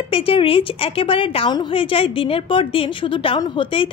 আপনার পেজের রিচ একেবারে ডাউন হয়ে যায়, দিনের পর দিন শুধু ডাউন হতেই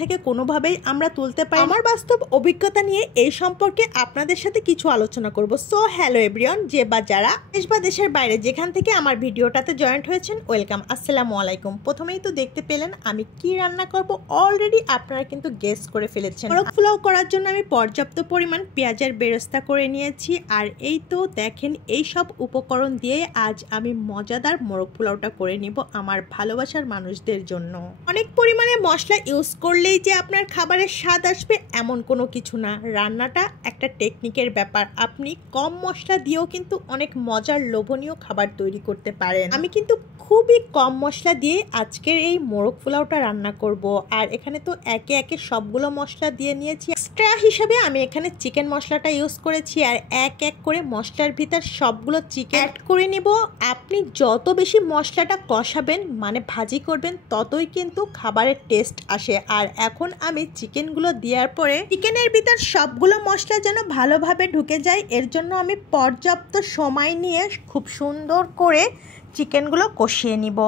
থাকে, কোনোভাবেই আমরা তুলতে পারি। আমার বাস্তব অভিজ্ঞতা নিয়ে এই সম্পর্কে আপনাদের সাথে কিছু আলোচনা করব। সো হ্যালো এভরিওয়ান, যে বা যারা দেশ বা দেশের বাইরে যেখান থেকে আমার ভিডিওটাতে জয়েন্ট হয়েছেন, ওয়েলকাম, আসসালামু আলাইকুম। প্রথমেই তো দেখতে পেলেন আমি কি রান্না করব, অলরেডি আপনারা কিন্তু গেস করে ফেলেছেন। মোরগ পোলাও করার জন্য আমি পর্যাপ্ত পরিমাণ পেঁয়াজের বেরেস্তা করে নিয়েছি। আর এই তো দেখেন, এই সব উপকরণ দিয়ে আজ আমি মজাদার মোরগ পোলাওটা করে নিব আমার ভালোবাসার মানুষদের জন্য। অনেক পরিমাণে মশলা ইউজ করলেই যে আপনার খাবারের স্বাদ আসবে এমন কোনো কিছু না। রান্নাটা একটা টেকনিকের ব্যাপার। আপনি কম মশলা দিয়েও কিন্তু অনেক মজার লোভনীয় খাবার তৈরি করতে পারেন। আমি কিন্তু খুবই কম মশলা দিয়ে আজকের এই মোরগ পোলাওটা রান্না করব। আর এখানে তো একে একে সবগুলো মশলা দিয়ে নিয়েছি। এক্সট্রা হিসাবে আমি এখানে চিকেন মশলাটা ইউজ করেছি। আর এক এক করে মশলার ভিতর সবগুলো চিকেন অ্যাড করে নিব। আপনি যত বেশি মশলাটা কষাবেন, মানে ভাজি করবেন, ততই কিন্তু খাবারের টেস্ট আসে। আর এখন আমি চিকেনগুলো দেওয়ার পরে চিকেনের ভিতর সবগুলো মশলা যেন ভালোভাবে ঢুকে যায়, এর জন্য আমি পর্যাপ্ত সময় নিয়ে খুব সুন্দর করে চিকেনগুলো কষিয়ে নিব।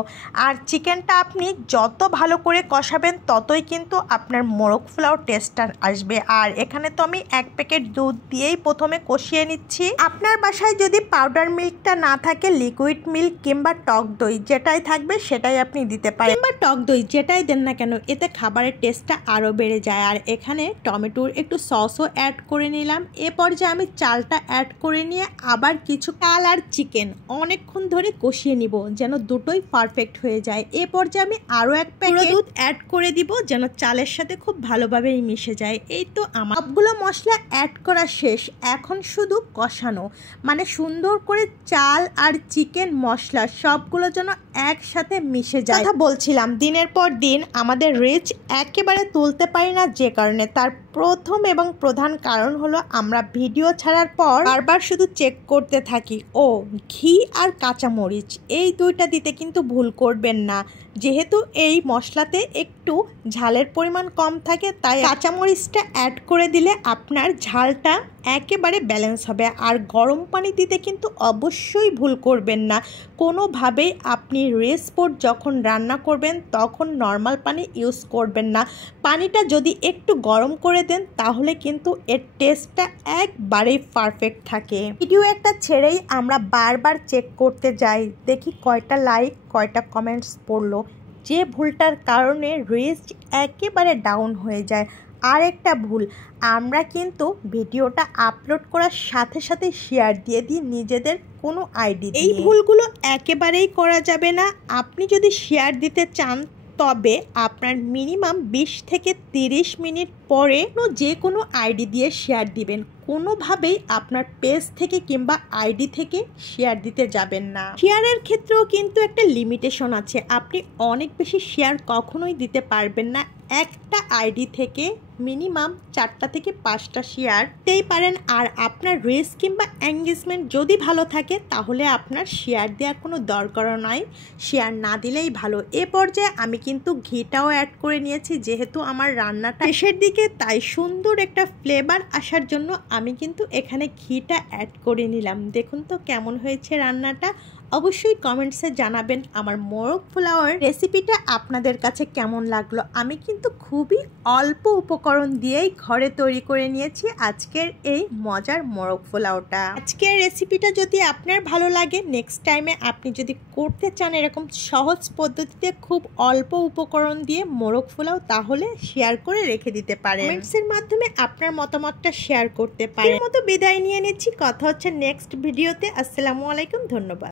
আর চিকেনটা আপনি যত ভালো করে কষাবেন ততই কিন্তু আপনার মোরগ পোলাও টেস্টটা আসবে। আর এখানে তো আমি 1 প্যাকেট দুধ দিয়েই প্রথমে কষিয়ে নিচ্ছি। আপনার বাসায় যদি পাউডার মিল্কটা না থাকে, লিকুইড মিল্ক কিংবা টক দই যেটাই থাকবে সেটাই আপনি দিতে পারেন, কিংবা টক দই যেটাই দেন না কেন, এতে খাবারের টেস্টটা আরও বেড়ে যায়। আর এখানে টমেটোর একটু সসও অ্যাড করে নিলাম। এ পর্যায়ে আমি চালটা অ্যাড করে নিয়ে আবার কিছু চাল আর চিকেন অনেকক্ষণ ধরে কষিয়ে নিব যেন দুটোই পারফেক্ট হয়ে যায়। এ পর্যায়ে আমি আরও 1 প্যাকেট দুধ অ্যাড করে দিব যেন চালের সাথে খুব ভালোভাবে মিশে যায়। এই তো আমার সবগুলো মশলা অ্যাড করা শেষ, এখন শুধু কষানো, মানে সুন্দর করে চাল আর চিকেন মশলা সবগুলো যেন একসাথে মিশে যায়। কথা বলছিলাম, দিনের পর দিন আমাদের রিচ একেবারে তুলতে পারি না, যে কারণে তার প্রথম এবং প্রধান কারণ হলো আমরা ভিডিও ছাড়ার পর বারবার শুধু চেক করতে থাকি। ও ঘি আর কাঁচামরিচ, এই দুইটা দিতে কিন্তু ভুল করবেন না। যেহেতু এই মশলাতে একটু ঝালের পরিমাণ কম থাকে, তাই কাঁচামরিচটা অ্যাড করে দিলে আপনার ঝালটা একেবারে ব্যালেন্স হবে। আর গরম পানি দিতে কিন্তু অবশ্যই ভুল করবেন না। কোনোভাবেই আপনি রেসপোর্ট যখন রান্না করবেন তখন নর্মাল পানি ইউজ করবেন না। পানিটা যদি একটু গরম করে দেন তাহলে কিন্তু এর টেস্টটা একবারেই পারফেক্ট থাকে। ভিডিও একটা ছেড়েই আমরা বারবার চেক করতে যাই, দেখি কয়টা লাইক কয়টা কমেন্টস পড়লো, যে ভুলটার কারণে রিচ একেবারে ডাউন হয়ে যায়। আর একটা ভুল, আমরা কিন্তু ভিডিওটা আপলোড করার সাথে সাথে শেয়ার দিয়ে দিই নিজেদের কোনো আইডি। এই ভুলগুলো একেবারেই করা যাবে না। আপনি যদি শেয়ার দিতে চান তবে আপনার মিনিমাম 20 থেকে 30 মিনিট পরে যে কোনো আইডি দিয়ে শেয়ার দিবেন। কোনোভাবেই আপনার পেজ থেকে কিংবা আইডি থেকে শেয়ার দিতে যাবেন না। শেয়ারের ক্ষেত্রেও কিন্তু একটা লিমিটেশন আছে। আপনি অনেক বেশি শেয়ার কখনোই দিতে পারবেন না। একটা আইডি থেকে মিনিমাম 4টা থেকে 5টা শেয়ার দিতেই পারেন। আর আপনার রিচ কিংবা এঙ্গেজমেন্ট যদি ভালো থাকে তাহলে আপনার শেয়ার দেওয়ার কোনো দরকারও নাই, শেয়ার না দিলেই ভালো। এ পর্যায়ে আমি কিন্তু ঘিটাও অ্যাড করে নিয়েছি, যেহেতু আমার রান্নাটা শেষের দিকে, তাই সুন্দর একটা ফ্লেভার আসার জন্য আমি কিন্তু এখানে ঘিটা অ্যাড করে নিলাম। দেখুন তো কেমন হয়েছে রান্নাটা, অবশ্যই কমেন্টসে জানাবেন। আমার মোরগ পোলাওয়ের রেসিপিটা আপনাদের কাছে কেমন লাগলো। আমি কিন্তু খুবই অল্প উপকরণ দিয়েই ঘরে তৈরি করে নিয়েছি আজকের এই মজার মোরগ পোলাওটা। আজকের রেসিপিটা যদি আপনার ভালো লাগে, নেক্সট টাইমে আপনি যদি করতে চান এরকম সহজ পদ্ধতিতে খুব অল্প উপকরণ দিয়ে মোরগ পোলাও, তাহলে শেয়ার করে রেখে দিতে পারেন। কমেন্টসের মাধ্যমে আপনার মতামতটা শেয়ার করতে পারেন। এর মতো বিদায় নিয়ে নিচ্ছি, কথা হচ্ছে নেক্সট ভিডিওতে। আসসালামু আলাইকুম, ধন্যবাদ।